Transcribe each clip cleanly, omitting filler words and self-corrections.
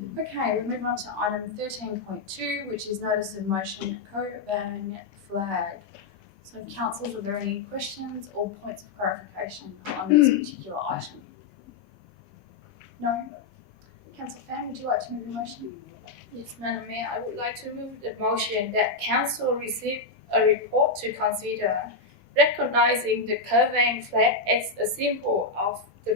Okay, we move on to item 13.2, which is notice of motion Vang flag. So, councillors, are there any questions or points of clarification on this particular item? No? Councillor Pham, would you like to move the motion? Yes, Madam Mayor, I would like to move the motion that Council receive a report to consider recognizing the Vang flag as a symbol of the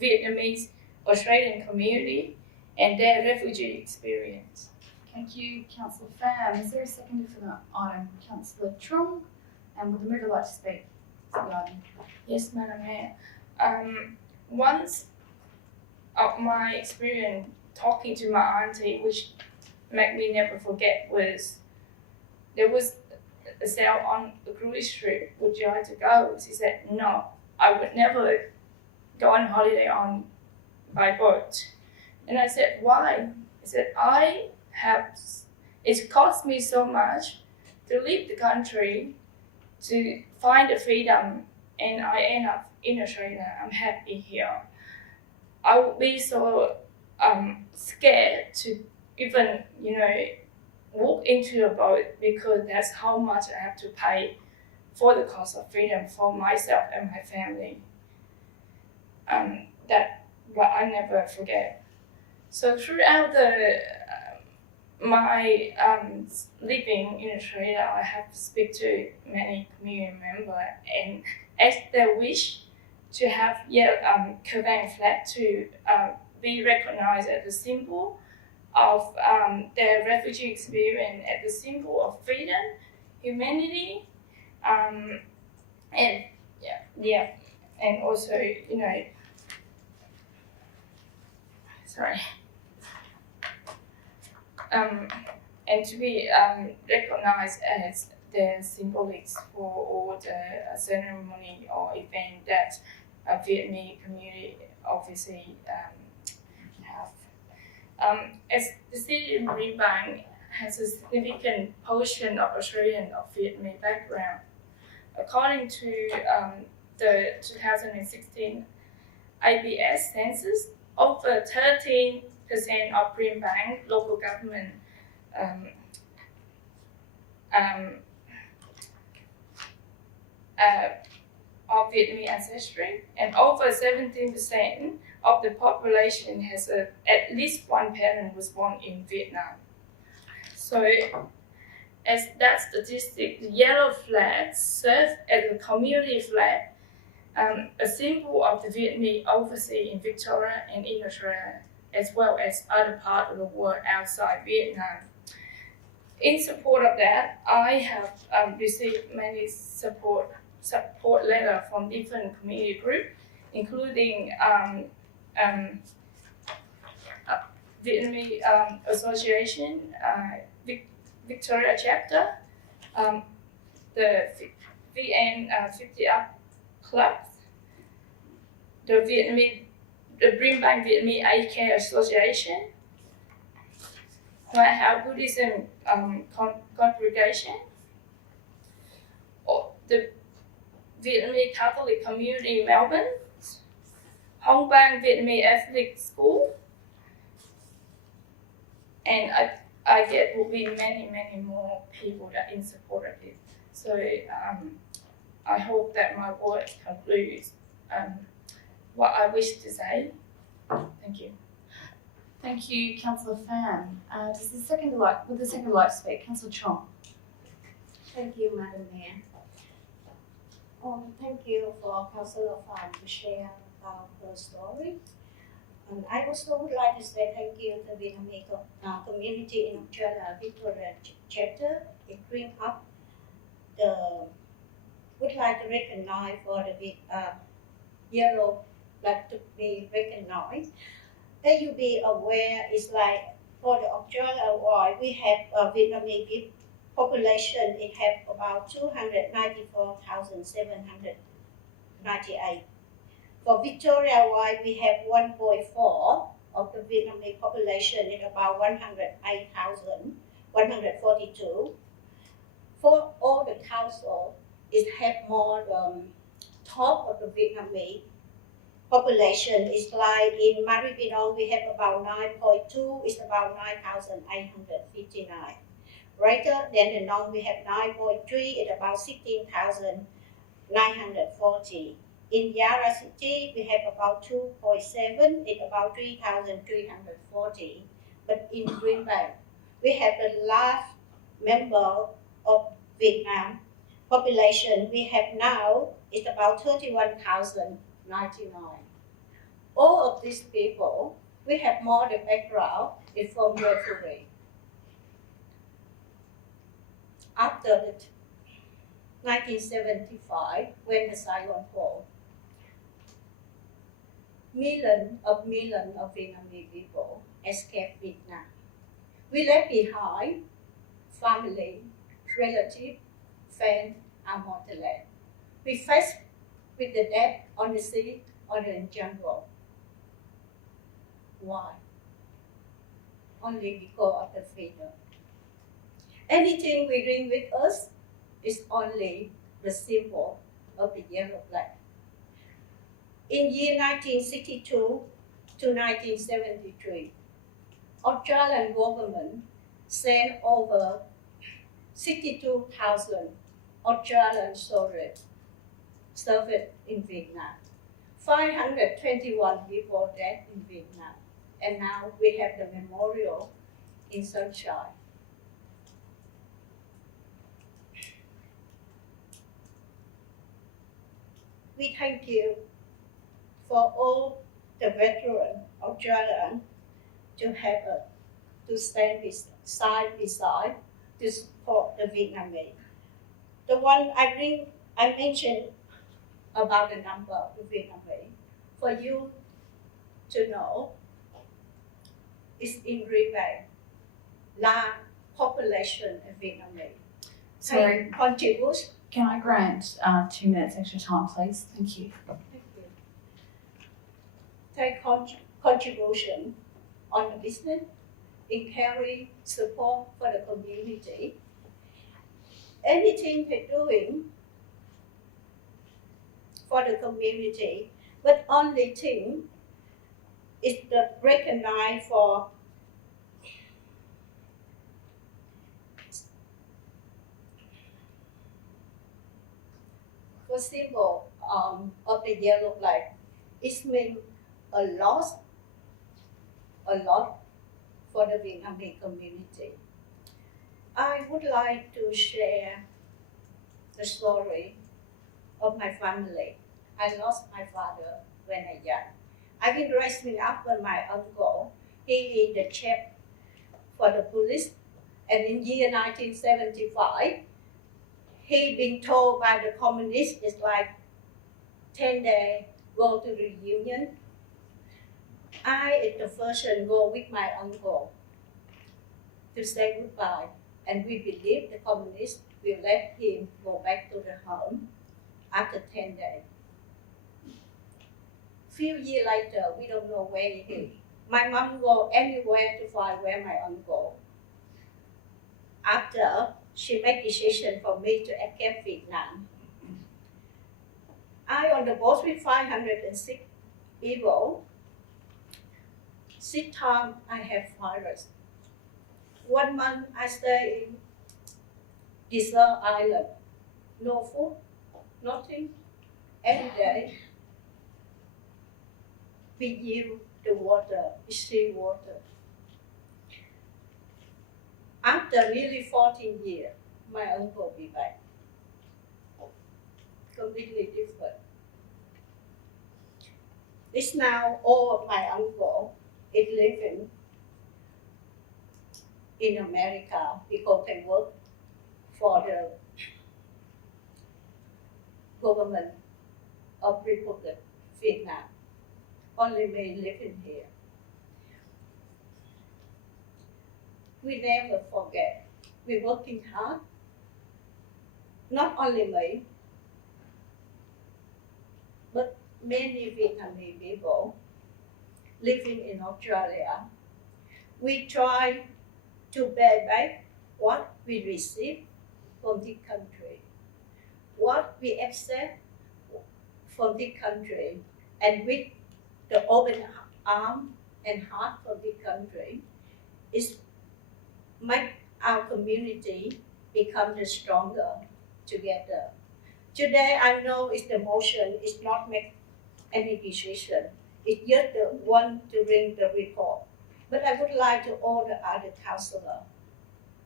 Vietnamese Australian community and their refugee experience. Thank you, Councillor Pham. Is there a seconder for that item? Councillor Truong, and would the mover like to speak to the item? Yes, Madam Mayor. Once of my experience talking to my auntie, which made me never forget, was there was a sale on the cruise ship. Would you like to go? She said, no, I would never go on holiday by boat. And I said, why? He said, it's cost me so much to leave the country to find the freedom, and I end up in Australia. I'm happy here. I would be so scared to even, walk into a boat, because that's how much I have to pay for the cost of freedom for myself and my family. That what I never forget. So throughout my living in Australia, I have to speak to many community members and ask their wish to have Vang flag to be recognized as a symbol of their refugee experience, as a symbol of freedom, humanity, and also and to be recognized as the symbolics for all the ceremony or event that a Vietnamese community obviously have. As the city of Brimbank has a significant portion of Australian or Vietnamese background, according to the 2016 ABS census, over 13% of Brimbank local government of Vietnamese ancestry, and over 17% of the population has at least one parent was born in Vietnam. So, as that statistic, the yellow flag serves as a community flag, a symbol of the Vietnamese overseas in Victoria and in Australia, as well as other parts of the world outside Vietnam. In support of that, I have received many support letters from different community groups, including Vietnamese Association, Victoria chapter, the VN 50 Up Club, the Brimbank Vietnamese Eye Care Association, Hoa Hao Buddhism Congregation, or the Vietnamese Catholic Community in Melbourne, Hong Bang Vietnamese Ethnic School, and I get will be many more people that in support of it. So I hope that my words concludes what I wish to say. Thank you. Thank you, Councillor Pham. Would the seconder like to speak? Councillor Truong. Thank you, Madam Mayor. Thank you for Councillor Pham to share about her story. I also would like to say thank you to the Vietnamese community in Australia, Victoria chapter. It brings up would like to recognize for the yellow flag to be recognized. That you be aware is like for the Australia wide, we have a Vietnamese population. It have about 294,798. For Victoria wide, we have 1.4 of the Vietnamese population. It's about 108,142. For all the council, it have more top of the Vietnamese population is like in Maribyrnong, we have about 9.2, it's about 9,859. Greater than the Nong, we have 9.3, it's about 16,940. In Yara City, we have about 2.7, it's about 3,340. But in Brimbank, we have the large member of Vietnam population we have now is about 31,099. All of these people, we have more the background is from refugee. After the 1975, when the Saigon fall, millions of Vietnamese people escaped Vietnam. We left behind family, relatives, friends, and motherland. We faced with the death on the sea or in the jungle. Why? Only because of the freedom. Anything we bring with us is only the symbol of the yellow flag. In year 1962 to 1973, Australian government sent over 62,000 Australian soldiers served in Vietnam. 521 people dead in Vietnam. And now we have the memorial in Sunshine. We thank you for all the veterans Australians to have to stand side by side to support the Vietnamese. The one I mentioned about the number of Vietnamese, for you to know, is in Brimbank, large population of Vietnamese. Sorry, Contribute. can I grant 2 minutes extra time, please? Thank you. Take contribution on the business, in carry support for the community. Anything they're doing for the community, but only thing is the recognize for symbol of the yellow flag. It means a lot for the Vietnamese community. I would like to share the story of my family. I lost my father when I was young. I've been raised up by my uncle. He is the chief for the police, and in year 1975, he been told by the communists it's like 10 days go to the reunion. I is the person go with my uncle to say goodbye, and we believe the communists will let him go back to the home after 10 days. Few years later, we don't know where he is. My mom go anywhere to find where my uncle. After she made decision for me to escape Vietnam, I on the boat with 506 people. 6 times I have virus. 1 month I stay in desert island, no food, nothing. Every day we use the water, sea water. After nearly 14 years, my uncle be back. Completely different. It's now all of my uncle is living in America because they work for the government of Republic Vietnam. Only me living here. We never forget. We're working hard. Not only me, but many Vietnamese people living in Australia. We try to pay back what we receive from this country, what we accept from this country, and with the open arm and heart for the country is make our community become the stronger together. Today, I know it's the motion, it's not make any decision. It's just the one to bring the report. But I would like to all the other councillors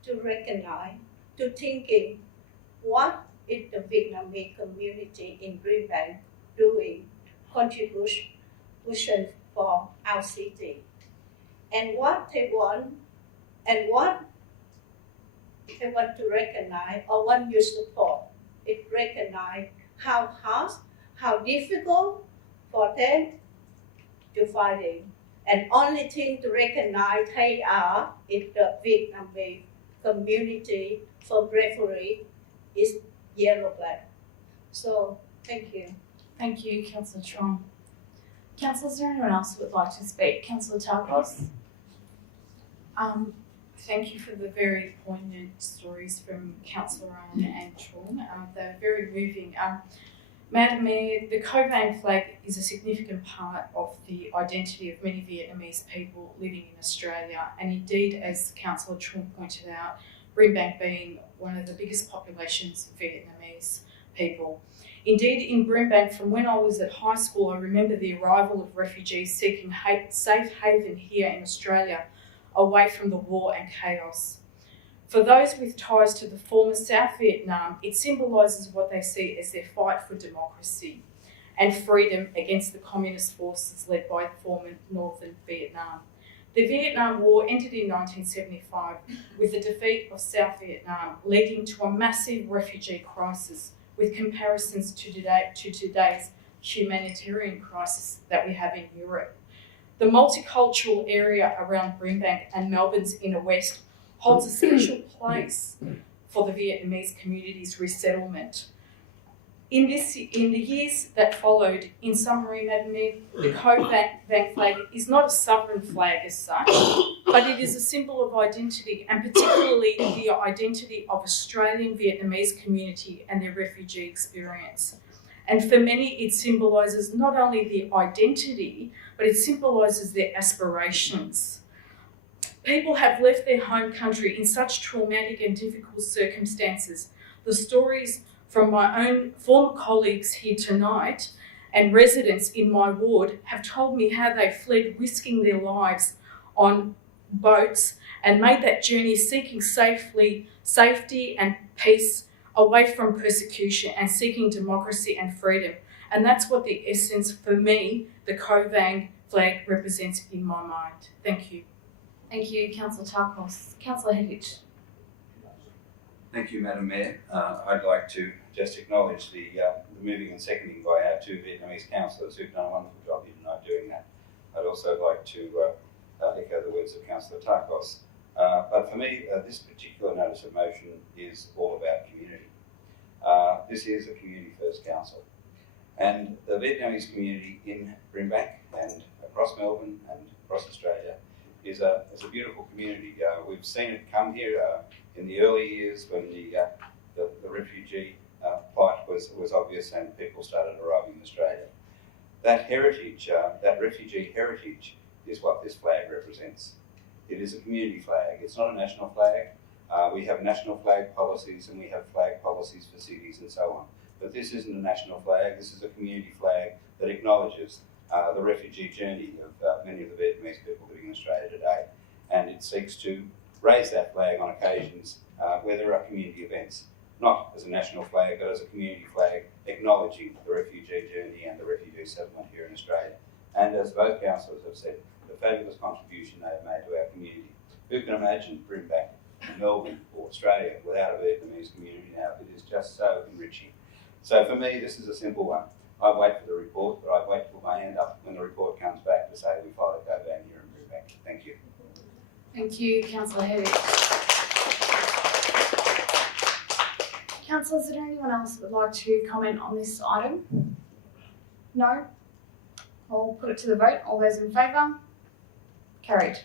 to recognize, to thinking, what is the Vietnamese community in Brimbank doing contribution for our city, and what they want, and what they want to recognize or want you support. It recognize how hard, how difficult for them to fighting. And only thing to recognize they are in the Vietnamese community for bravery is yellow flag. So thank you. Thank you, Councillor Truong. Councillor, is there anyone else who would like to speak? Councillor Tarkos? Thank you for the very poignant stories from Councillor Owen and Truong. They're very moving. Madam Mayor, the Vang flag is a significant part of the identity of many Vietnamese people living in Australia, and indeed, as Councillor Truong pointed out, Brimbank being one of the biggest populations of Vietnamese people. Indeed, in Brimbank, from when I was at high school, I remember the arrival of refugees seeking safe haven here in Australia, away from the war and chaos. For those with ties to the former South Vietnam, it symbolises what they see as their fight for democracy and freedom against the communist forces led by former Northern Vietnam. The Vietnam War ended in 1975 with the defeat of South Vietnam, leading to a massive refugee crisis with comparisons to today's humanitarian crisis that we have in Europe. The multicultural area around Brimbank and Melbourne's inner west holds a special place for the Vietnamese community's resettlement. In the years that followed, in summary, Madam Mayor, the Vang flag is not a sovereign flag as such, but it is a symbol of identity, and particularly the identity of Australian Vietnamese community and their refugee experience. And for many, it symbolises not only their identity, but it symbolises their aspirations. People have left their home country in such traumatic and difficult circumstances. The stories from my own former colleagues here tonight and residents in my ward have told me how they fled, risking their lives on boats, and made that journey seeking safety and peace away from persecution and seeking democracy and freedom. And that's what the essence, for me, the Vang flag represents in my mind. Thank you. Thank you, Councillor Tarkos. Councillor Hedich. Thank you, Madam Mayor. I'd like to just acknowledge the moving and seconding by our two Vietnamese councillors who've done a wonderful job here tonight doing that. I'd also like to echo the words of Councillor Tarkos. But for me, this particular notice of motion is all about community. This is a community first council. And the Vietnamese community in Brimbank and across Melbourne and across Australia is a beautiful community. We've seen it come here in the early years when the refugee plight was obvious and people started arriving in Australia. That heritage, that refugee heritage, is what this flag represents. It is a community flag. It's not a national flag. We have national flag policies and we have flag policies for cities and so on. But this isn't a national flag. This is a community flag that acknowledges the refugee journey of many of the Vietnamese people living in Australia today. And it seeks to raise that flag on occasions where there are community events, not as a national flag, but as a community flag acknowledging the refugee journey and the refugee settlement here in Australia. And as both councillors have said, the fabulous contribution they have made to our community. Who can imagine Brimbank, Melbourne or Australia without a Vietnamese community now? It is just so enriching. So for me, this is a simple one. I wait for the report, but I wait to put my hand up when the report comes back to say we filed a Vang here in Brimbank. Thank you. Thank you, Councillor Hedich. Councillors, is there anyone else that would like to comment on this item? No? I'll put it to the vote. All those in favour? Carried.